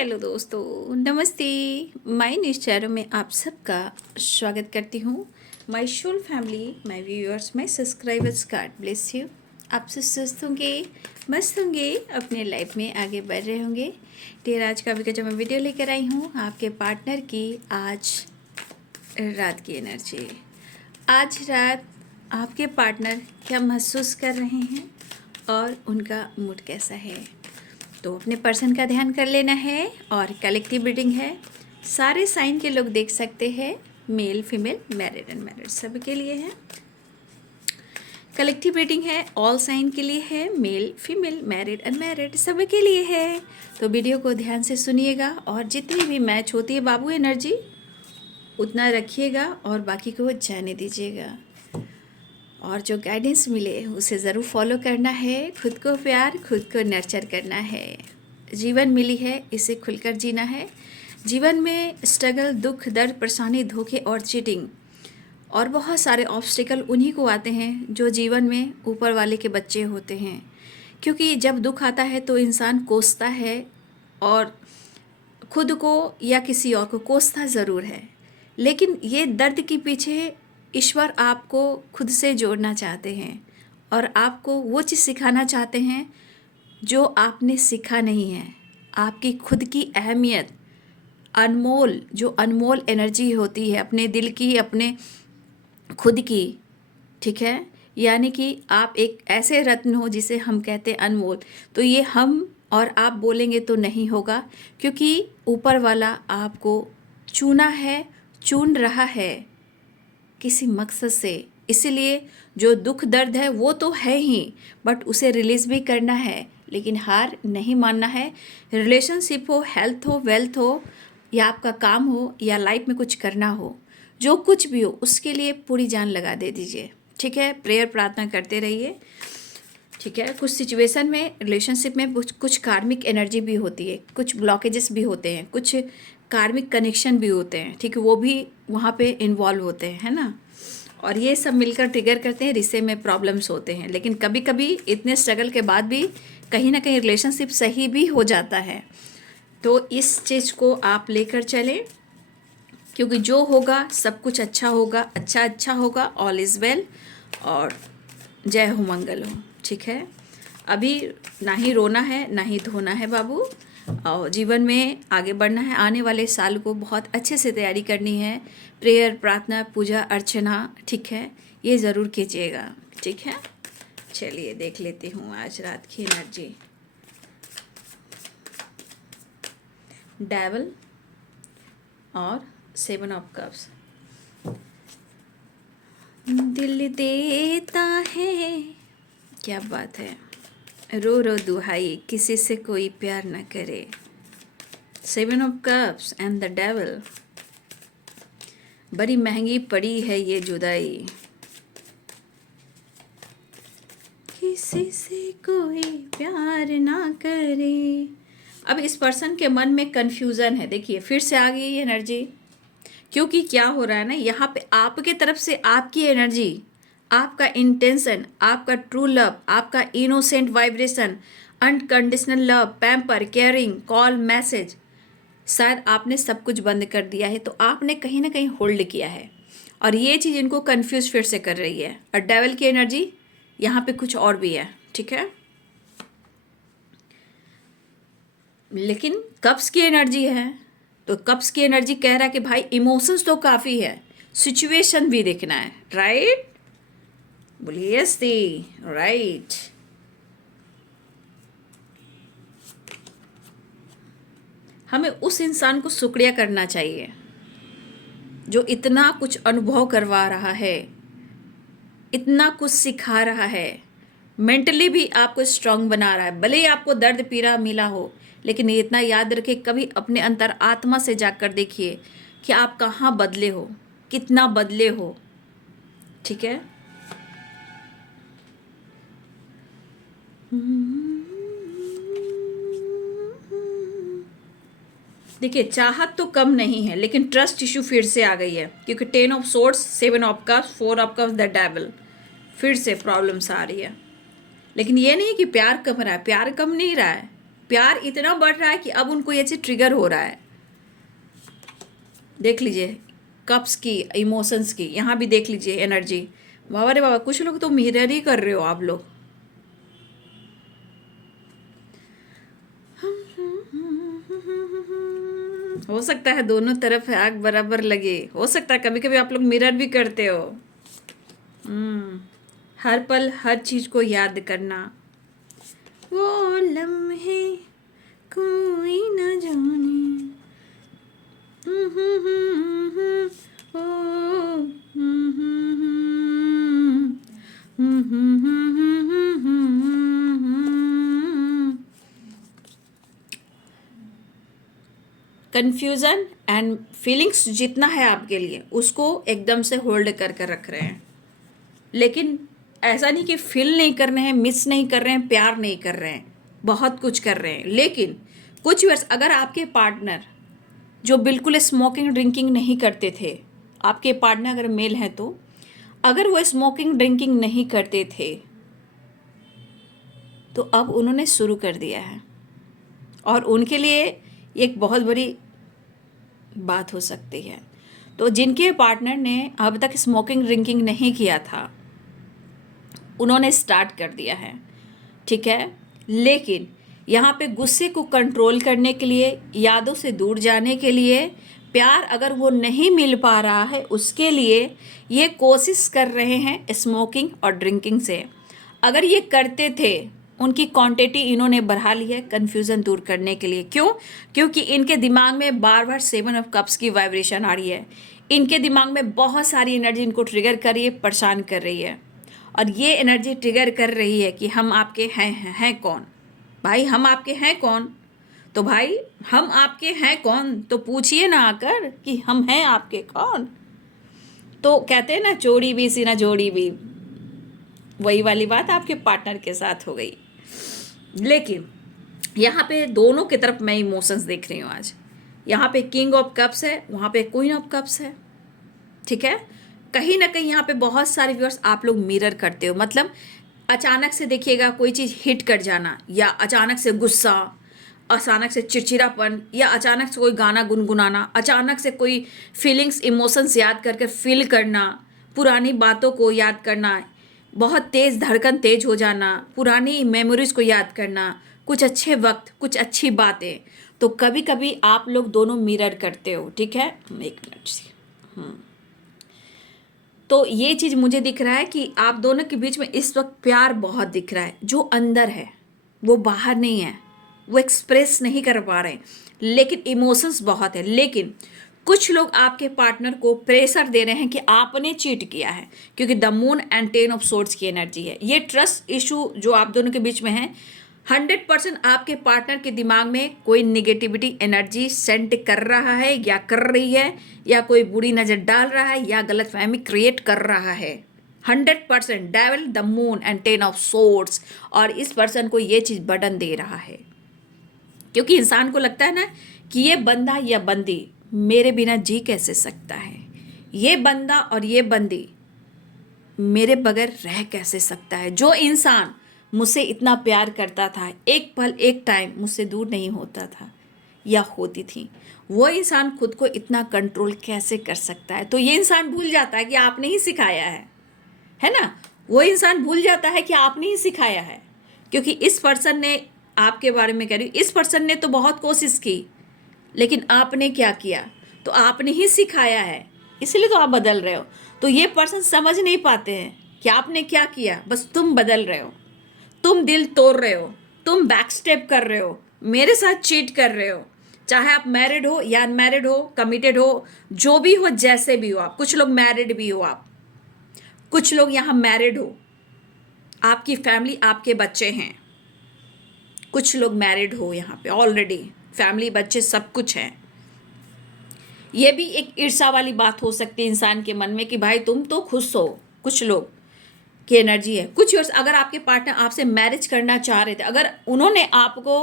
Hello दोस्तों, नमस्ते। My news channel में आप सबका स्वागत करती हूँ। My soul family, my viewers, my subscribers, God bless you. आप सब स्वस्थ होंगे, मस्त होंगे, अपने लाइफ में आगे बढ़ रहे होंगे। डेर आज का भी जो मैं वीडियो लेकर आई हूँ आपके पार्टनर की आज रात की एनर्जी। आज रात आपके पार्टनर क्या महसूस कर रहे हैं और उनका मूड कैसा है, तो अपने पर्सन का ध्यान कर लेना है। और कलेक्टिव रीडिंग है, सारे साइन के लोग देख सकते हैं, मेल फीमेल मैरिड अनमैरिड सभी के लिए है। कलेक्टिव रीडिंग है, ऑल साइन के लिए है, मेल फीमेल मैरिड अनमैरिड सभी के लिए है। तो वीडियो को ध्यान से सुनिएगा और जितनी भी मैच होती है बाबू एनर्जी उतना रखिएगा और बाकी को जाने दीजिएगा। और जो गाइडेंस मिले उसे ज़रूर फॉलो करना है। खुद को प्यार, खुद को नर्चर करना है। जीवन मिली है, इसे खुलकर जीना है। जीवन में स्ट्रगल, दुख, दर्द, परेशानी, धोखे और चीटिंग और बहुत सारे ऑब्स्टिकल उन्हीं को आते हैं जो जीवन में ऊपर वाले के बच्चे होते हैं। क्योंकि जब दुख आता है तो इंसान कोसता है, और खुद को या किसी और को कोसता ज़रूर है, लेकिन ये दर्द के पीछे ईश्वर आपको खुद से जोड़ना चाहते हैं और आपको वो चीज़ सिखाना चाहते हैं जो आपने सीखा नहीं है। आपकी खुद की अहमियत, अनमोल, जो अनमोल एनर्जी होती है अपने दिल की, अपने खुद की, ठीक है, यानी कि आप एक ऐसे रत्न हो जिसे हम कहते हैं अनमोल। तो ये हम और आप बोलेंगे तो नहीं होगा, क्योंकि ऊपर वाला आपको चुना है, चुन रहा है किसी मकसद से। इसीलिए जो दुख दर्द है वो तो है ही, बट उसे रिलीज़ भी करना है, लेकिन हार नहीं मानना है। रिलेशनशिप हो, हेल्थ हो, वेल्थ हो, या आपका काम हो, या लाइफ में कुछ करना हो, जो कुछ भी हो उसके लिए पूरी जान लगा दे दीजिए, ठीक है। प्रेयर प्रार्थना करते रहिए, ठीक है। कुछ सिचुएशन में, रिलेशनशिप में कुछ कार्मिक एनर्जी भी होती है, कुछ ब्लॉकेजेस भी होते हैं, कुछ कार्मिक कनेक्शन भी होते हैं, ठीक है, वो भी वहाँ पे इन्वॉल्व होते हैं, है ना। और ये सब मिलकर ट्रिगर करते हैं, रिश्ते में प्रॉब्लम्स होते हैं। लेकिन कभी कभी इतने स्ट्रगल के बाद भी कहीं ना कहीं रिलेशनशिप सही भी हो जाता है। तो इस चीज़ को आप लेकर चलें, क्योंकि जो होगा सब कुछ अच्छा होगा, अच्छा अच्छा होगा। ऑल इज़ वेल और जय हो, मंगल हो, ठीक है। अभी ना ही रोना है ना ही धोना है बाबू, और जीवन में आगे बढ़ना है। आने वाले साल को बहुत अच्छे से तैयारी करनी है। प्रेयर, प्रार्थना, पूजा अर्चना, ठीक है, ये ज़रूर कीजिएगा, ठीक है। चलिए देख लेती हूँ आज रात की एनर्जी। डेविल और 7 ऑफ कप्स। दिल देता है, क्या बात है। रो रो दुहाई, किसी से कोई प्यार न करे। 7 of cups and the devil. बड़ी महंगी पड़ी है ये जुदाई, किसी से कोई प्यार ना करे। अब इस पर्सन के मन में कन्फ्यूज़न है। देखिए फिर से आ गई एनर्जी, क्योंकि क्या हो रहा है ना, यहाँ पे आपके तरफ से आपकी एनर्जी, आपका इंटेंशन, आपका ट्रू लव, आपका innocent vibration, unconditional love, pamper, caring, call, message, शायद आपने सब कुछ बंद कर दिया है। तो आपने कहीं ना कहीं होल्ड किया है, और ये चीज़ इनको कंफ्यूज फिर से कर रही है। और डेविल की एनर्जी यहाँ पे कुछ और भी है, ठीक है। लेकिन कप्स की एनर्जी है, तो कप्स की एनर्जी कह रहा है कि भाई इमोशंस तो काफ़ी है, सिचुएशन भी देखना है, राइट। बोलिए यस दी, राइट। हमें उस इंसान को शुक्रिया करना चाहिए जो इतना कुछ अनुभव करवा रहा है, इतना कुछ सिखा रहा है, मेंटली भी आपको स्ट्रांग बना रहा है। भले ही आपको दर्द पीड़ा मिला हो, लेकिन ये इतना याद रखें, कभी अपने अंतर आत्मा से जाकर देखिए कि आप कहाँ बदले हो, कितना बदले हो, ठीक है। देखिए चाहत तो कम नहीं है, लेकिन ट्रस्ट इशू फिर से आ गई है, क्योंकि 10 of swords, 7 of cups, 4 of cups, the devil, फिर से प्रॉब्लम्स आ रही है। लेकिन ये नहीं कि प्यार कम रहा है, प्यार कम नहीं रहा है, प्यार इतना बढ़ रहा है कि अब उनको ये चीज़ ट्रिगर हो रहा है। देख लीजिए कप्स की, इमोशंस की, यहाँ भी देख लीजिए एनर्जी। बाबा रे बाबा, कुछ लोग तो मिरर ही कर रहे हो आप लोग। हो सकता है दोनों तरफ आग बराबर लगे, हो सकता है कभी कभी आप लोग मिरर भी करते हो। हर पल हर चीज को याद करना, वो लम्हे कोई न जाने। कन्फ्यूज़न एंड फीलिंग्स जितना है आपके लिए उसको एकदम से होल्ड कर कर रख रहे हैं, लेकिन ऐसा नहीं कि फील नहीं कर रहे हैं, मिस नहीं कर रहे हैं, प्यार नहीं कर रहे हैं, बहुत कुछ कर रहे हैं। लेकिन कुछ वर्ष अगर आपके पार्टनर जो बिल्कुल स्मोकिंग ड्रिंकिंग नहीं करते थे, आपके पार्टनर अगर मेल हैं तो अगर वो स्मोकिंग ड्रिंकिंग नहीं करते थे तो अब उन्होंने शुरू कर दिया है, और उनके लिए एक बहुत बड़ी बात हो सकती है। तो जिनके पार्टनर ने अब तक स्मोकिंग ड्रिंकिंग नहीं किया था उन्होंने स्टार्ट कर दिया है, ठीक है। लेकिन यहाँ पे गुस्से को कंट्रोल करने के लिए, यादों से दूर जाने के लिए, प्यार अगर वो नहीं मिल पा रहा है उसके लिए ये कोशिश कर रहे हैं स्मोकिंग और ड्रिंकिंग से। अगर ये करते थे, उनकी क्वांटिटी इन्होंने बढ़ा ली है कन्फ्यूज़न दूर करने के लिए। क्यों? क्योंकि इनके दिमाग में बार बार 7 ऑफ कप्स की वाइब्रेशन आ रही है। इनके दिमाग में बहुत सारी एनर्जी इनको ट्रिगर कर रही है, परेशान कर रही है, और ये एनर्जी ट्रिगर कर रही है कि हम आपके हैं कौन भाई, हम आपके हैं कौन। तो भाई हम आपके हैं कौन तो पूछिए ना आकर कि हम हैं आपके कौन। तो कहते हैं ना, चोरी भी सीना जोड़ी भी, वही वाली बात आपके पार्टनर के साथ हो गई। लेकिन यहाँ पे दोनों की तरफ मैं इमोशंस देख रही हूँ आज। यहाँ पे किंग ऑफ कप्स है, वहाँ पे क्वीन ऑफ कप्स है, ठीक है। कहीं ना कहीं यहाँ पे बहुत सारे व्यूअर्स आप लोग मिरर करते हो, मतलब अचानक से देखिएगा कोई चीज़ हिट कर जाना, या अचानक से गुस्सा, अचानक से चिड़चिड़ापन, या अचानक से कोई गाना गुनगुनाना, अचानक से कोई फीलिंग्स इमोशंस याद कर फील करना, पुरानी बातों को याद करना, बहुत तेज़ धड़कन तेज हो जाना, पुरानी मेमोरीज को याद करना, कुछ अच्छे वक्त, कुछ अच्छी बातें। तो कभी कभी आप लोग दोनों मिरर करते हो, ठीक है। एक मिनट से तो ये चीज़ मुझे दिख रहा है कि आप दोनों के बीच में इस वक्त प्यार बहुत दिख रहा है, जो अंदर है वो बाहर नहीं है, वो एक्सप्रेस नहीं कर पा रहे हैं, लेकिन इमोशंस बहुत है। लेकिन कुछ लोग आपके पार्टनर को प्रेशर दे रहे हैं कि आपने चीट किया है, क्योंकि the moon and 10 of swords की एनर्जी है। ये ट्रस्ट इशू जो आप दोनों के बीच में है, 100% आपके पार्टनर के दिमाग में कोई निगेटिविटी एनर्जी सेंड कर रहा है या कर रही है, या कोई बुरी नज़र डाल रहा है, या गलतफहमी क्रिएट कर रहा है। 100% devil, the moon and 10 of swords, और इस पर्सन को ये चीज़ बर्डन दे रहा है, क्योंकि इंसान को लगता है ना कि ये बंदा या बंदी मेरे बिना जी कैसे सकता है, ये बंदा और ये बंदी मेरे बगैर रह कैसे सकता है। जो इंसान मुझसे इतना प्यार करता था, एक पल एक टाइम मुझसे दूर नहीं होता था या होती थी, वो इंसान खुद को इतना कंट्रोल कैसे कर सकता है। तो ये इंसान भूल जाता है कि आपने ही सिखाया है ना। वो इंसान भूल जाता है कि आपने ही सिखाया है, क्योंकि इस पर्सन ने, आपके बारे में कह रही हूँ, इस पर्सन ने तो बहुत कोशिश की, लेकिन आपने क्या किया, तो आपने ही सिखाया है, इसलिए तो आप बदल रहे हो। तो ये पर्सन समझ नहीं पाते हैं कि आपने क्या किया, बस तुम बदल रहे हो, तुम दिल तोड़ रहे हो, तुम बैक स्टेप कर रहे हो, मेरे साथ चीट कर रहे हो, चाहे आप मैरिड हो या अनमैरिड हो, कमिटेड हो, जो भी हो, जैसे भी हो आप। कुछ लोग मैरिड भी हो आप, कुछ लोग यहाँ मैरिड हो, आपकी फैमिली, आपके बच्चे हैं। कुछ लोग मैरिड हो यहाँ पे ऑलरेडी, फैमिली, बच्चे, सब कुछ है। ये भी एक ईर्ष्या वाली बात हो सकती है इंसान के मन में कि भाई तुम तो खुश हो। कुछ लोग की एनर्जी है। कुछ वर्ष अगर आपके पार्टनर आपसे मैरिज करना चाह रहे थे, अगर उन्होंने आपको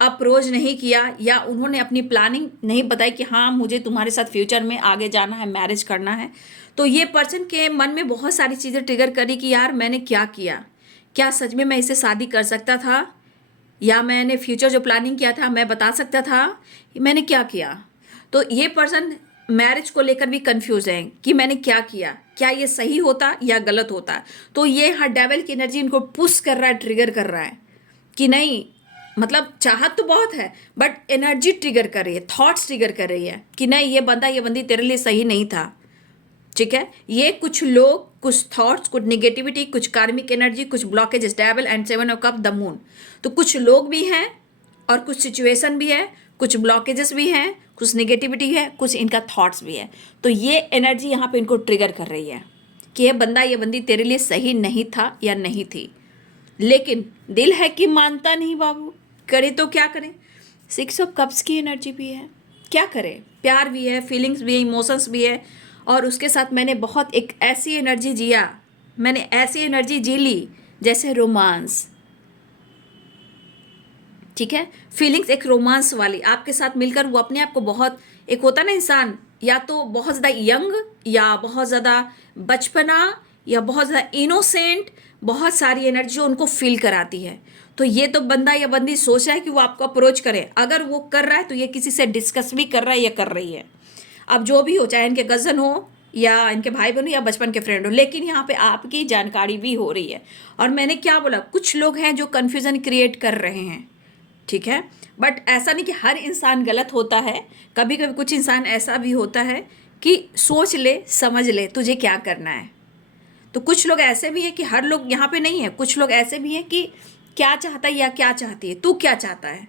अप्रोच नहीं किया या उन्होंने अपनी प्लानिंग नहीं बताई कि हाँ मुझे तुम्हारे साथ फ्यूचर में आगे जाना है, मैरिज करना है, तो ये पर्सन के मन में बहुत सारी चीज़ें ट्रिगर करी कि यार मैंने क्या किया, क्या सच में मैं इससे शादी कर सकता था, या मैंने फ्यूचर जो प्लानिंग किया था मैं बता सकता था मैंने क्या किया। तो ये पर्सन मैरिज को लेकर भी कंफ्यूज है कि मैंने क्या किया, क्या ये सही होता या गलत होता। तो ये हाँ डेविल की एनर्जी इनको पुश कर रहा है, ट्रिगर कर रहा है कि नहीं, मतलब चाहत तो बहुत है बट एनर्जी ट्रिगर कर रही है, थॉट्स ट्रिगर कर रही है कि नहीं ये बंदा ये बंदी तेरे लिए सही नहीं था। ठीक है, ये कुछ लोग, कुछ थॉट्स, कुछ निगेटिविटी, कुछ कार्मिक एनर्जी, कुछ blockages, devil and seven of cup the moon. तो कुछ लोग भी हैं और कुछ सिचुएशन भी है, कुछ ब्लॉकेजेस भी हैं, कुछ निगेटिविटी है, कुछ इनका थॉट्स भी है। तो ये एनर्जी यहाँ पे इनको ट्रिगर कर रही है कि ये बंदा ये बंदी तेरे लिए सही नहीं था या नहीं थी। लेकिन दिल है कि मानता नहीं बाबू, करे तो क्या करें। सिक्स ऑफ कप्स की एनर्जी भी है, क्या करें, प्यार भी है, फीलिंग्स भी है, इमोशंस भी है, और उसके साथ मैंने बहुत एक ऐसी एनर्जी जिया, मैंने ऐसी एनर्जी जी ली जैसे रोमांस। ठीक है, फीलिंग्स एक रोमांस वाली आपके साथ मिलकर वो अपने आप को बहुत, एक होता ना इंसान या तो बहुत ज़्यादा यंग या बहुत ज़्यादा बचपना या बहुत ज़्यादा इनोसेंट, बहुत सारी एनर्जी जो उनको फील कराती है। तो ये तो बंदा या बंदी सोच रहा है कि वो आपको अप्रोच करे, अगर वो कर रहा है तो ये किसी से डिस्कस भी कर रहा है या कर रही है। अब जो भी हो, चाहे इनके कज़न हो या इनके भाई बहन हो या बचपन के फ्रेंड हो, लेकिन यहाँ पे आपकी जानकारी भी हो रही है। और मैंने क्या बोला, कुछ लोग हैं जो कन्फ्यूज़न क्रिएट कर रहे हैं। ठीक है, बट ऐसा नहीं कि हर इंसान गलत होता है, कभी कभी कुछ इंसान ऐसा भी होता है कि सोच ले समझ ले तुझे क्या करना है। तो कुछ लोग ऐसे भी हैं कि हर लोग यहाँ पे नहीं है, कुछ लोग ऐसे भी हैं कि क्या चाहता है या क्या चाहती है, तू क्या चाहता है,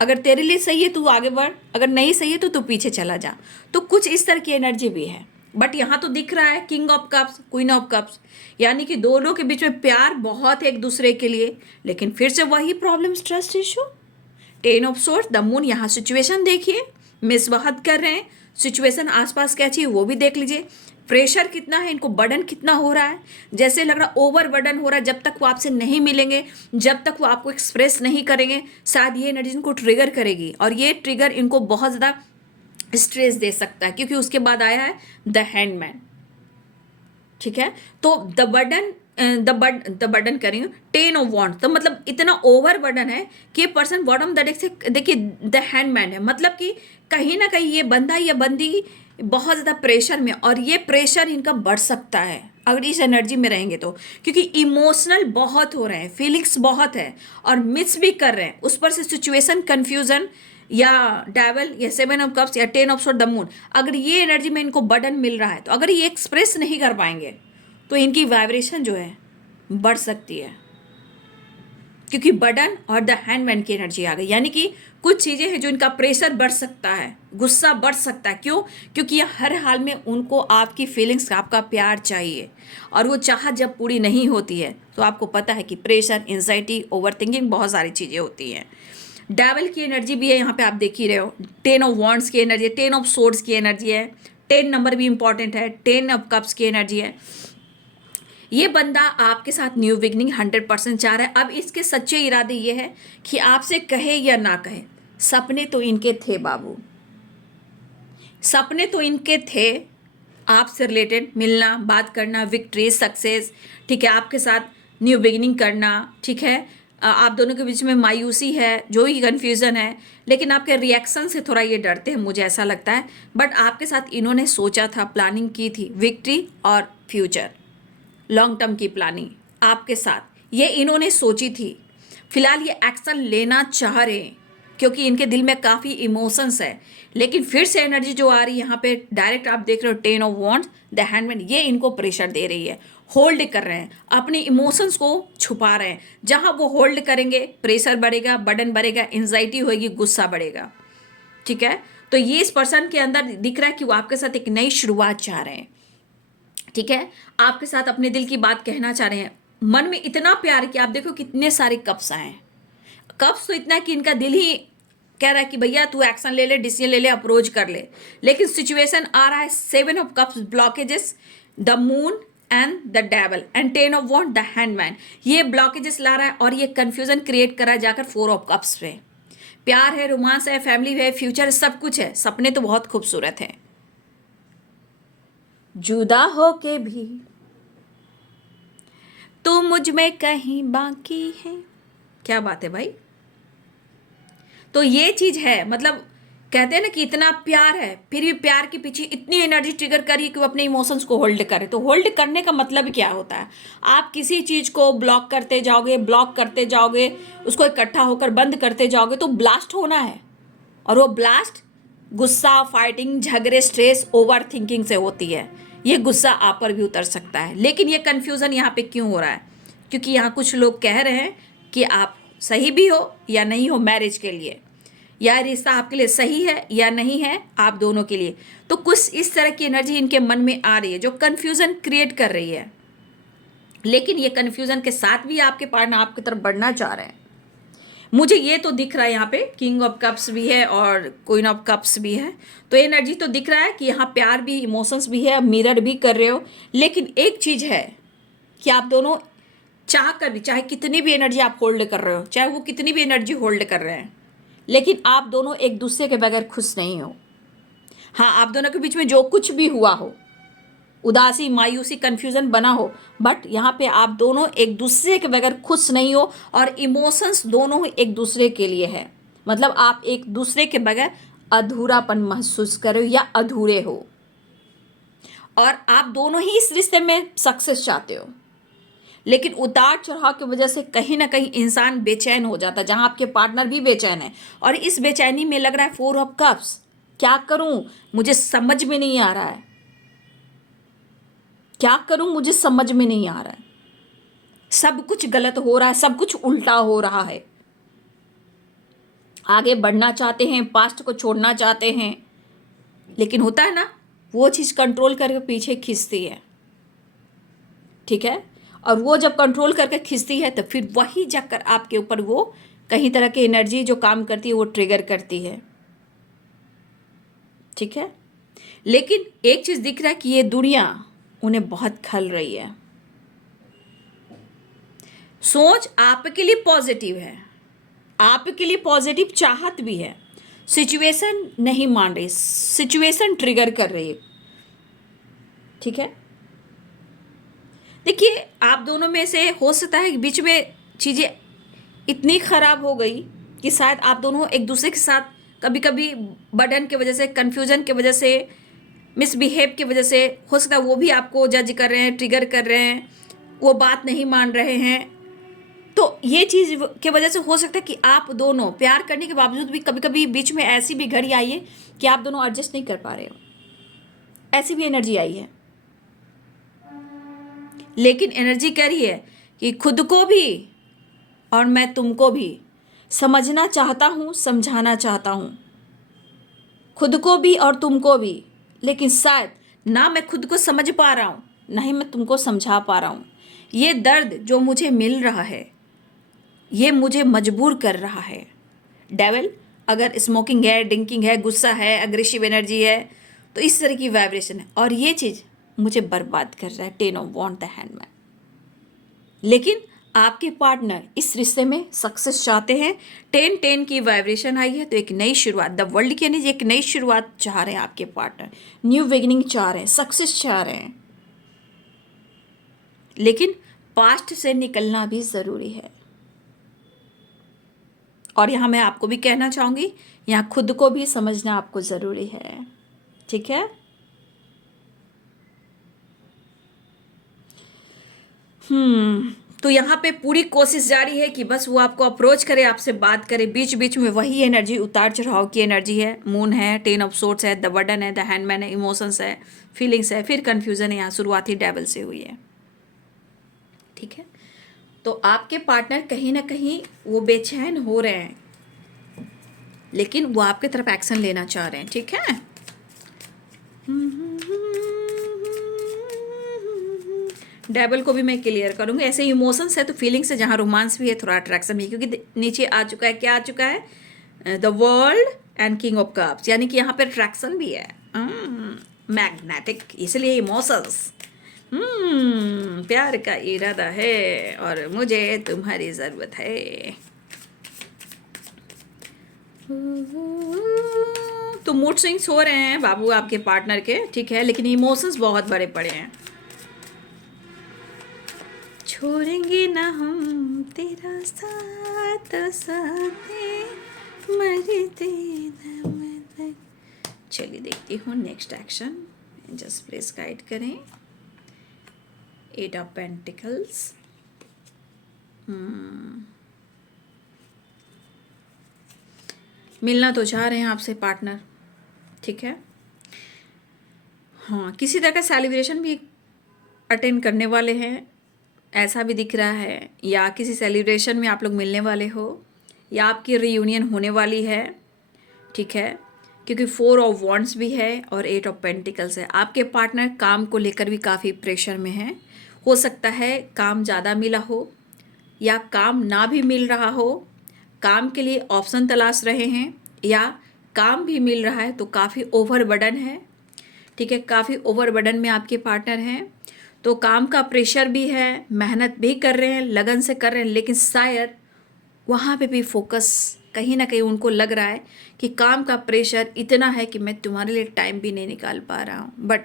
अगर तेरे लिए सही है तू आगे बढ़, अगर नहीं सही है तो तू पीछे चला जा। तो कुछ इस तरह की एनर्जी भी है। बट यहाँ तो दिख रहा है king of cups, queen of cups, यानी कि दोनों के बीच में प्यार बहुत है एक दूसरे के लिए, लेकिन फिर से वही problems, trust issue. Ten of source the moon, यहाँ सिचुएशन देखिए, मिसबहत कर रहे हैं, सिचुएशन आसपास क्या चाहिए वो भी देख लीजिए। प्रेशर कितना है इनको, बर्डन कितना हो रहा है, जैसे लग रहा ओवर बर्डन हो रहा है। जब तक वो आपसे नहीं मिलेंगे, जब तक वो आपको एक्सप्रेस नहीं करेंगे, शायद ये एनर्जी इनको ट्रिगर करेगी, और ये ट्रिगर इनको बहुत ज़्यादा स्ट्रेस दे सकता है, क्योंकि उसके बाद आया है द हैंडमैन। ठीक है, तो द बर्डन कर रही हूँ, टेन ऑफ वॉन्ड, तो मतलब इतना ओवर बर्डन है कि ये पर्सन बॉटम द डेक से, देखिए द हैंडमैन है, मतलब कि कहीं ना कहीं ये बंदा या बंदी बहुत ज़्यादा प्रेशर में, और ये प्रेशर इनका बढ़ सकता है अगर इस एनर्जी में रहेंगे तो, क्योंकि इमोशनल बहुत हो रहे हैं, फीलिंग्स बहुत है, और मिस भी कर रहे हैं, उस पर से सिचुएशन, कन्फ्यूजन या डेविल या सेवन ऑफ कप्स या ten of sword the moon, अगर ये एनर्जी में इनको बर्डन मिल रहा है, तो अगर ये एक्सप्रेस नहीं कर पाएंगे तो इनकी वाइब्रेशन जो है बढ़ सकती है, क्योंकि बर्डन और द हैंडमैन की एनर्जी आ गई। यानी कि कुछ चीज़ें हैं जो इनका प्रेशर बढ़ सकता है, गुस्सा बढ़ सकता है। क्यों? क्योंकि ये हर हाल में उनको आपकी फीलिंग्स, आपका प्यार चाहिए, और वो चाहत जब पूरी नहीं होती है तो आपको पता है कि प्रेशर, एंजाइटी, ओवर थिंकिंग, बहुत सारी चीज़ें होती हैं। डेविल की एनर्जी भी है, यहाँ पे आप देख ही रहे हो, टेन ऑफ वॉन्ड्स की एनर्जी है, टेन ऑफ सोर्ड्स की एनर्जी है, 10 नंबर भी इंपॉर्टेंट है, 10 ऑफ कप्स की एनर्जी है। ये बंदा आपके साथ न्यू बिगनिंग 100% चाह रहा है। अब इसके सच्चे इरादे ये है कि आपसे कहे या ना कहे, सपने तो इनके थे बाबू, सपने तो इनके थे आपसे रिलेटेड मिलना, बात करना, विक्ट्री, सक्सेस। ठीक है, आपके साथ न्यू बिगिनिंग करना। ठीक है, आप दोनों के बीच में मायूसी है, जो भी कन्फ्यूज़न है, लेकिन आपके रिएक्शन से थोड़ा ये डरते हैं, मुझे ऐसा लगता है। बट आपके साथ इन्होंने सोचा था, प्लानिंग की थी, विक्ट्री और फ्यूचर, लॉन्ग टर्म की प्लानिंग आपके साथ ये इन्होंने सोची थी। फिलहाल ये एक्शन लेना चाह रहे हैं क्योंकि इनके दिल में काफ़ी इमोशंस है, लेकिन फिर से एनर्जी जो आ रही है यहाँ पे डायरेक्ट आप देख रहे हो, 10 ऑफ वॉन्ड्स, द हैंडमैन, ये इनको प्रेशर दे रही है, होल्ड कर रहे हैं, अपने इमोशंस को छुपा रहे हैं। जहाँ वो होल्ड करेंगे प्रेशर बढ़ेगा, बर्डन बढ़ेगा, एंजाइटी होगी, गुस्सा बढ़ेगा। ठीक है, तो ये इस पर्सन के अंदर दिख रहा है कि वो आपके साथ एक नई शुरुआत चाह रहे हैं। ठीक है, आपके साथ अपने दिल की बात कहना चाह रहे हैं, मन में इतना प्यार कि आप देखो कितने सारे कप्स आए हैं। कप्स तो इतना कि इनका दिल ही कह रहा है कि भैया तू एक्शन ले ले, डिसीजन ले ले, अप्रोच कर ले, लेकिन सिचुएशन आ रहा है 7 of cups, blockages, the moon and the devil and 10 of wand, the hanged man, ये ब्लॉकेजेस ला रहा है और ये कंफ्यूजन क्रिएट कर रहा है जाकर 4 ऑफ कप्स पे। प्यार है, रोमांस है, फैमिली है, फ्यूचर, सब कुछ है, सपने तो बहुत खूबसूरत हैं, जुदा हो के भी तो मुझ में कहीं बाकी है। क्या बात है भाई, तो ये चीज़ है, मतलब कहते हैं ना कि इतना प्यार है, फिर भी प्यार के पीछे इतनी एनर्जी ट्रिगर करी कि वो अपने इमोशंस को होल्ड करे। तो होल्ड करने का मतलब क्या होता है? आप किसी चीज़ को ब्लॉक करते जाओगे, उसको इकट्ठा होकर बंद करते जाओगे तो ब्लास्ट होना है। और वो ब्लास्ट गुस्सा, फाइटिंग, झगड़े, स्ट्रेस, ओवर थिंकिंग से होती है। ये गुस्सा आप पर भी उतर सकता है। लेकिन ये कन्फ्यूज़न यहाँ पे क्यों हो रहा है? क्योंकि यहाँ कुछ लोग कह रहे हैं कि आप सही भी हो या नहीं हो मैरिज के लिए, या रिश्ता आपके लिए सही है या नहीं है, आप दोनों के लिए। तो कुछ इस तरह की एनर्जी इनके मन में आ रही है जो कन्फ्यूज़न क्रिएट कर रही है। लेकिन ये कन्फ्यूज़न के साथ भी आपके पार्टनर आपकी तरफ बढ़ना चाह रहे हैं। मुझे ये तो दिख रहा है, यहाँ पे किंग ऑफ कप्स भी है और क्वीन ऑफ कप्स भी है। तो एनर्जी तो दिख रहा है कि यहाँ प्यार भी, इमोशंस भी है, मिरर भी कर रहे हो। लेकिन एक चीज़ है कि आप दोनों चाह कर भी, चाहे कितनी भी एनर्जी आप होल्ड कर रहे हो, चाहे वो कितनी भी एनर्जी होल्ड कर रहे हैं, लेकिन आप दोनों एक दूसरे के बगैर खुश नहीं हो। हाँ, आप दोनों के बीच में जो कुछ भी हुआ हो, उदासी, मायूसी, कन्फ्यूज़न बना हो, बट यहाँ पे आप दोनों एक दूसरे के बगैर खुश नहीं हो। और इमोशंस दोनों ही एक दूसरे के लिए है। मतलब आप एक दूसरे के बगैर अधूरापन महसूस कर रहे हो या अधूरे हो। और आप दोनों ही इस रिश्ते में सक्सेस चाहते हो, लेकिन उतार चढ़ाव की वजह से कहीं ना कहीं इंसान बेचैन हो जाता है, जहाँ आपके पार्टनर भी बेचैन है। और इस बेचैनी में लग रहा है 4 ऑफ कप्स, क्या करूं, मुझे समझ में नहीं आ रहा है, क्या करूं, मुझे समझ में नहीं आ रहा है, सब कुछ गलत हो रहा है, सब कुछ उल्टा हो रहा है। आगे बढ़ना चाहते हैं, पास्ट को छोड़ना चाहते हैं, लेकिन होता है ना, वो चीज़ कंट्रोल करके पीछे खींचती है। ठीक है, और वो जब कंट्रोल करके खींचती है तो फिर वही जाकर आपके ऊपर वो कहीं तरह की एनर्जी जो काम करती है वो ट्रिगर करती है। ठीक है, लेकिन एक चीज़ दिख रहा है कि ये दुनिया उन्हें बहुत खल रही है। सोच आपके लिए पॉजिटिव है, आपके लिए पॉजिटिव चाहत भी है, सिचुएशन नहीं मान रही, सिचुएशन ट्रिगर कर रही है। ठीक है, देखिए आप दोनों में से हो सकता है बीच में चीज़ें इतनी ख़राब हो गई कि शायद आप दोनों एक दूसरे के साथ कभी कभी बर्डन की वजह से, कन्फ्यूजन की वजह से, मिसबिहेव की वजह से, हो सकता है वो भी आपको जज कर रहे हैं, ट्रिगर कर रहे हैं, वो बात नहीं मान रहे हैं। तो ये चीज़ की वजह से हो सकता है कि आप दोनों प्यार करने के बावजूद भी कभी कभी बीच में ऐसी भी घड़ी आई है कि आप दोनों एडजस्ट नहीं कर पा रहे हो, ऐसी भी एनर्जी आई है। लेकिन एनर्जी कह रही है कि खुद को भी और मैं तुमको भी समझना चाहता हूँ, समझाना चाहता हूँ, खुद को भी और तुमको भी। लेकिन शायद ना मैं खुद को समझ पा रहा हूँ, ना ही मैं तुमको समझा पा रहा हूँ। ये दर्द जो मुझे मिल रहा है, ये मुझे मजबूर कर रहा है। डेविल, अगर स्मोकिंग है, ड्रिंकिंग है, गुस्सा है, अग्रेसिव एनर्जी है, तो इस तरह की वाइब्रेशन है और ये चीज़ मुझे बर्बाद कर रहा है। 10 ऑफ वॉन्ड द हैंडमैन। लेकिन आपके पार्टनर इस रिश्ते में सक्सेस चाहते हैं। 10-10 की वाइब्रेशन आई है, तो एक नई शुरुआत, द वर्ल्ड की एनर्जी, एक नई शुरुआत चाह रहे हैं आपके पार्टनर, न्यू बिगिनिंग चाह रहे हैं, सक्सेस चाह रहे हैं। लेकिन पास्ट से निकलना भी ज़रूरी है। और यहाँ मैं आपको भी कहना चाहूँगी, यहाँ खुद को भी समझना आपको ज़रूरी है। ठीक है, तो यहाँ पे पूरी कोशिश जारी है कि बस वो आपको अप्रोच करे, आपसे बात करे। बीच बीच में वही एनर्जी, उतार चढ़ाव की एनर्जी है। मून है, 10 ऑफ सोर्ड्स है, द बर्डन है, द हैंडमैन है, इमोशंस है, फीलिंग्स है, फिर कन्फ्यूजन है। यहाँ शुरुआत ही डेविल से हुई है। ठीक है, तो आपके पार्टनर कहीं ना कहीं वो बेचैन हो रहे हैं, लेकिन वो आपकी तरफ एक्शन लेना चाह रहे हैं। ठीक है, डेबल को भी मैं क्लियर करूँगी। ऐसे इमोशंस है तो फीलिंग्स है, जहाँ रोमांस भी है, थोड़ा अट्रैक्शन भी है, क्योंकि नीचे आ चुका है, क्या आ चुका है, the world and king of cups, यानी कि यहाँ पे अट्रैक्शन भी है, मैग्नेटिक, इसलिए इमोशंस, प्यार का इरादा है और मुझे तुम्हारी ज़रूरत है। तो मूड स्विंग्स हो रहे हैं बाबू आपके पार्टनर के। ठीक है, लेकिन इमोशंस बहुत बड़े पड़े हैं। छोड़ेंगे ना हम तेरा साथ साथे, मरते दम तक। चलिए देखती हूँ next action. Just please guide करें। 8 ऑफ पेंटिकल्स। मिलना तो चाह रहे हैं आपसे पार्टनर, ठीक है। हाँ, किसी तरह का सेलिब्रेशन भी अटेंड करने वाले हैं, ऐसा भी दिख रहा है। या किसी सेलिब्रेशन में आप लोग मिलने वाले हो, या आपकी रियूनियन होने वाली है, ठीक है। क्योंकि 4 ऑफ वॉन्ड्स भी है और 8 ऑफ पेंटिकल्स है। आपके पार्टनर काम को लेकर भी काफ़ी प्रेशर में है। हो सकता है काम ज़्यादा मिला हो या काम ना भी मिल रहा हो, काम के लिए ऑप्शन तलाश रहे हैं, या काम भी मिल रहा है तो काफ़ी ओवरबर्डन है, ठीक है। काफ़ी ओवरबर्डन में आपके पार्टनर हैं, तो काम का प्रेशर भी है, मेहनत भी कर रहे हैं, लगन से कर रहे हैं, लेकिन शायद वहाँ पे भी फोकस कहीं ना कहीं उनको लग रहा है कि काम का प्रेशर इतना है कि मैं तुम्हारे लिए टाइम भी नहीं निकाल पा रहा हूँ। बट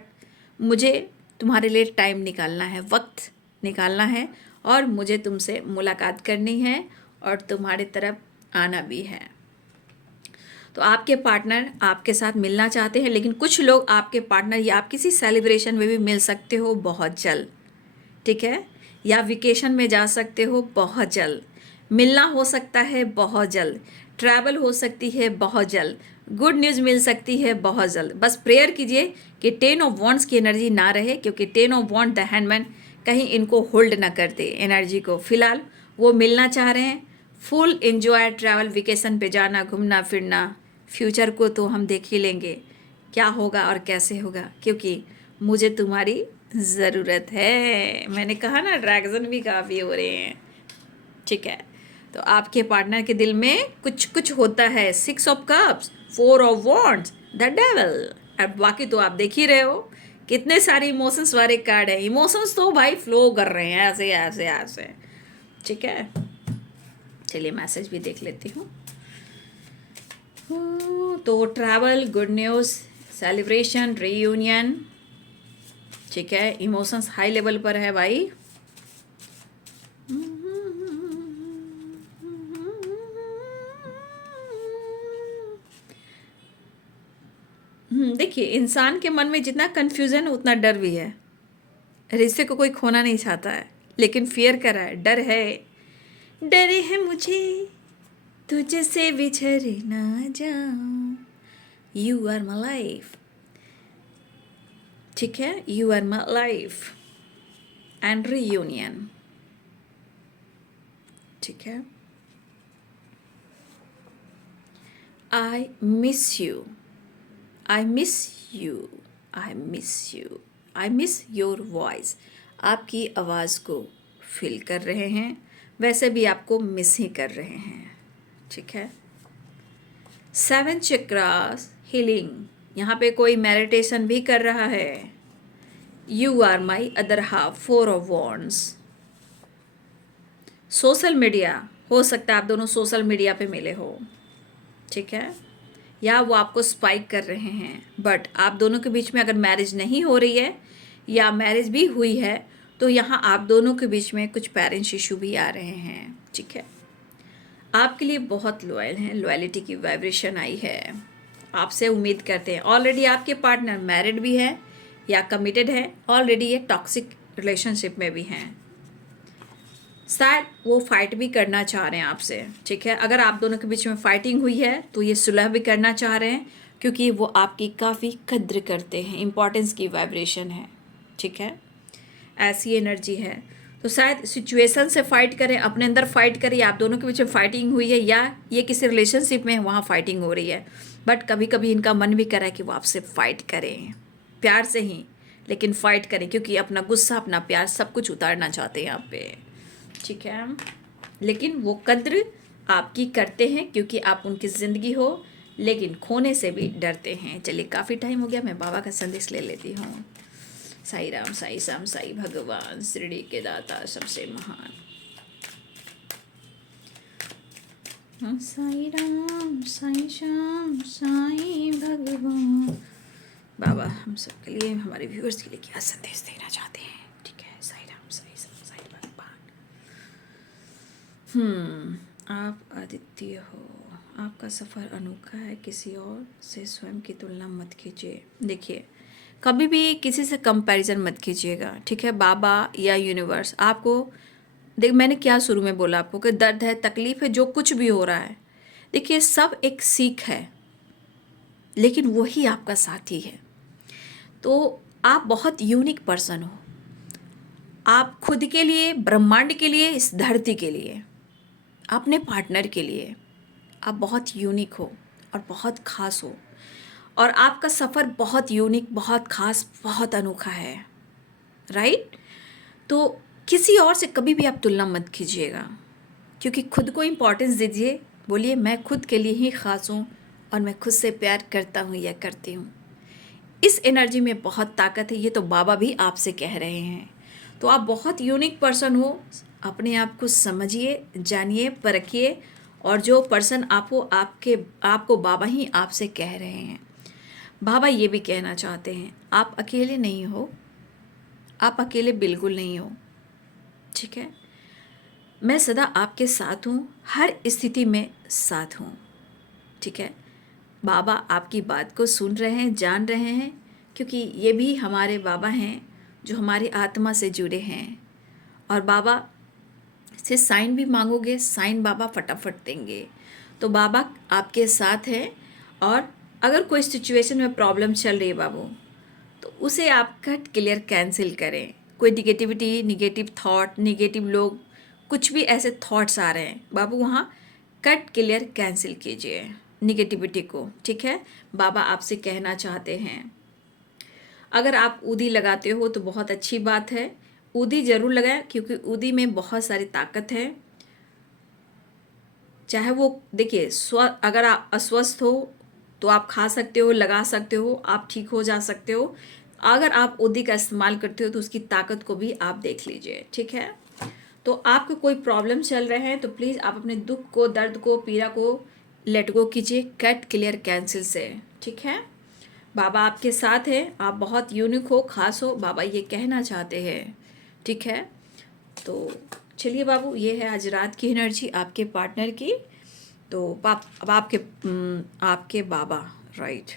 मुझे तुम्हारे लिए टाइम निकालना है, वक्त निकालना है, और मुझे तुमसे मुलाकात करनी है और तुम्हारे तरफ आना भी है। तो आपके पार्टनर आपके साथ मिलना चाहते हैं, लेकिन कुछ लोग आपके पार्टनर या आप किसी सेलिब्रेशन में भी मिल सकते हो बहुत जल्द, ठीक है। या वेकेशन में जा सकते हो बहुत जल्द, मिलना हो सकता है बहुत जल्द, ट्रैवल हो सकती है बहुत जल्द, गुड न्यूज़ मिल सकती है बहुत जल्द। बस प्रेयर कीजिए कि 10 ऑफ वॉन्ड्स की एनर्जी ना रहे, क्योंकि 10 ऑफ वॉन्ड द हैंडमैन कहीं इनको होल्ड ना कर दे एनर्जी को। फिलहाल वो मिलना चाह रहे हैं, फुल एंजॉय, ट्रैवल, वेकेशन पे जाना, घूमना फिरना। फ्यूचर को तो हम देख ही लेंगे क्या होगा और कैसे होगा, क्योंकि मुझे तुम्हारी ज़रूरत है। मैंने कहा ना, ड्रैगन भी काफ़ी हो रहे हैं, ठीक है। तो आपके पार्टनर के दिल में कुछ कुछ होता है। 6 of cups, 4 of wands, the devil. अब बाकी तो आप देख ही रहे हो कितने सारे इमोशंस वाले कार्ड है। इमोशंस तो भाई फ्लो कर रहे हैं ऐसे ऐसे ऐसे, ठीक है। चलिए मैसेज भी देख लेती हूँ। तो travel, good news, celebration, reunion, ठीक है। इमोशंस हाई लेवल पर है भाई। देखिए, इंसान के मन में जितना कन्फ्यूज़न है उतना डर भी है। रिश्ते को कोई खोना नहीं चाहता है, लेकिन फियर कर रहा है, डर है। डरे है मुझे तुझसे बिछड़ ना जाऊं, यू आर माई लाइफ, ठीक है। You are my life and reunion, ठीक है। I miss you, I miss you, I miss you, I miss your voice. आपकी आवाज़ को फील कर रहे हैं, वैसे भी आपको मिस ही कर रहे हैं, ठीक है। 7 चक्रास हीलिंग, यहाँ पे कोई मेडिटेशन भी कर रहा है। You are my other half, 4 of wands. Social media, हो सकता है आप दोनों सोशल मीडिया पे मिले हो, ठीक है। या वो आपको स्पाइक कर रहे हैं। बट आप दोनों के बीच में अगर मैरिज नहीं हो रही है या मैरिज भी हुई है, तो यहाँ आप दोनों के बीच में कुछ पेरेंट्स इशू भी आ रहे हैं, ठीक है। आपके लिए बहुत लॉयल हैं, लॉयलिटी की वाइब्रेशन आई है, आपसे उम्मीद करते हैं। ऑलरेडी आपके पार्टनर मैरिड भी है या कमिटेड है, ऑलरेडी ये टॉक्सिक रिलेशनशिप में भी हैं। शायद वो फाइट भी करना चाह रहे हैं आपसे, ठीक है। अगर आप दोनों के बीच में फाइटिंग हुई है तो ये सुलह भी करना चाह रहे हैं, क्योंकि वो आपकी काफ़ी कद्र करते हैं, इम्पॉर्टेंस की वाइब्रेशन है, ठीक है। ऐसी एनर्जी है। तो शायद सिचुएशन से फाइट करें, अपने अंदर फाइट करें, आप दोनों के बीच में फाइटिंग हुई है, या ये किसी रिलेशनशिप में वहाँ फाइटिंग हो रही है। बट कभी कभी इनका मन भी कर रहा है कि वो आपसे फाइट करें, प्यार से ही, लेकिन फाइट करें, क्योंकि अपना गुस्सा, अपना प्यार सब कुछ उतारना चाहते हैं यहाँ पे, ठीक है। लेकिन वो कद्र आपकी करते हैं, क्योंकि आप उनकी ज़िंदगी हो, लेकिन खोने से भी डरते हैं। चलिए, काफ़ी टाइम हो गया, मैं बाबा का संदेश ले लेती हूँ। साई राम, साई श्याम, साई भगवान, शिरडी के दाता सबसे महान। साई राम, साई श्याम, साई भगवान। बाबा हम सब के लिए, हमारे व्यूअर्स के लिए क्या संदेश देना चाहते हैं, ठीक है। साई राम, साई श्याम, साई भगवान। आप आदित्य हो, आपका सफ़र अनोखा है, किसी और से स्वयं की तुलना मत कीजिए। देखिए, कभी भी किसी से कंपैरिजन मत कीजिएगा, ठीक है। बाबा या यूनिवर्स आपको, देख मैंने क्या शुरू में बोला आपको कि दर्द है, तकलीफ़ है, जो कुछ भी हो रहा है, देखिए सब एक सीख है, लेकिन वही आपका साथी है। तो आप बहुत यूनिक पर्सन हो, आप खुद के लिए, ब्रह्मांड के लिए, इस धरती के लिए, अपने पार्टनर के लिए आप बहुत यूनिक हो और बहुत ख़ास हो, और आपका सफ़र बहुत यूनिक, बहुत ख़ास, बहुत अनोखा है, राइट। तो किसी और से कभी भी आप तुलना मत कीजिएगा, क्योंकि खुद को इम्पोर्टेंस दीजिए। बोलिए मैं खुद के लिए ही ख़ास हूँ और मैं खुद से प्यार करता हूँ या करती हूँ। इस एनर्जी में बहुत ताकत है, ये तो बाबा भी आपसे कह रहे हैं। तो आप बहुत यूनिक पर्सन हो, अपने आप को समझिए, जानिए, परखिए, और जो पर्सन आप हो, आपको बाबा ही आपसे कह रहे हैं। बाबा ये भी कहना चाहते हैं, आप अकेले नहीं हो, आप अकेले बिल्कुल नहीं हो, ठीक है। मैं सदा आपके साथ हूँ, हर स्थिति में साथ हूँ, ठीक है। बाबा आपकी बात को सुन रहे हैं, जान रहे हैं, क्योंकि ये भी हमारे बाबा हैं जो हमारी आत्मा से जुड़े हैं। और बाबा से साइन भी मांगोगे, साइन बाबा फटाफट देंगे। तो बाबा आपके साथ हैं, और अगर कोई सिचुएशन में प्रॉब्लम चल रही है बाबू, तो उसे आप कट क्लियर कैंसिल करें। कोई निगेटिविटी, निगेटिव थॉट, निगेटिव लोग, कुछ भी ऐसे थॉट्स आ रहे हैं बाबू, वहाँ कट क्लियर कैंसिल कीजिए निगेटिविटी को, ठीक है। बाबा आपसे कहना चाहते हैं, अगर आप ऊदी लगाते हो तो बहुत अच्छी बात है, ऊदी ज़रूर लगाएं, क्योंकि ऊदी में बहुत सारी ताकत है। चाहे वो, देखिए, अगर आप अस्वस्थ हो तो आप खा सकते हो, लगा सकते हो, आप ठीक हो जा सकते हो। अगर आप ऊदी का इस्तेमाल करते हो तो उसकी ताकत को भी आप देख लीजिए, ठीक है। तो आपको कोई प्रॉब्लम चल रहे हैं तो प्लीज़ आप अपने दुख को, दर्द को, पीड़ा को लेट गो कीजिए कट क्लियर कैंसिल से, ठीक है। बाबा आपके साथ हैं, आप बहुत यूनिक हो, ख़ास हो, बाबा ये कहना चाहते हैं, ठीक है। तो चलिए बाबू, ये है आज रात की एनर्जी आपके पार्टनर की। तो अब आपके बाबा, राइट।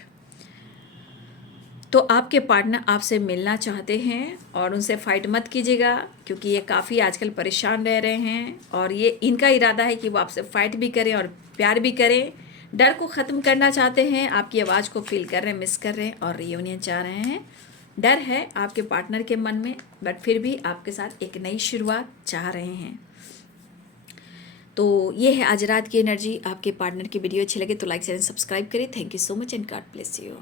तो आपके पार्टनर आपसे मिलना चाहते हैं, और उनसे फाइट मत कीजिएगा, क्योंकि ये काफ़ी आजकल परेशान रह रहे हैं, और ये इनका इरादा है कि वो आपसे फाइट भी करें और प्यार भी करें। डर को ख़त्म करना चाहते हैं, आपकी आवाज़ को फील कर रहे हैं, मिस कर रहे हैं, और रियूनियन चाह रहे हैं। डर है आपके पार्टनर के मन में, बट फिर भी आपके साथ एक नई शुरुआत चाह रहे हैं। तो ये है आज रात की एनर्जी आपके पार्टनर की। वीडियो अच्छी लगे तो लाइक शेयर सब्सक्राइब करें। Thank you so much and God bless you.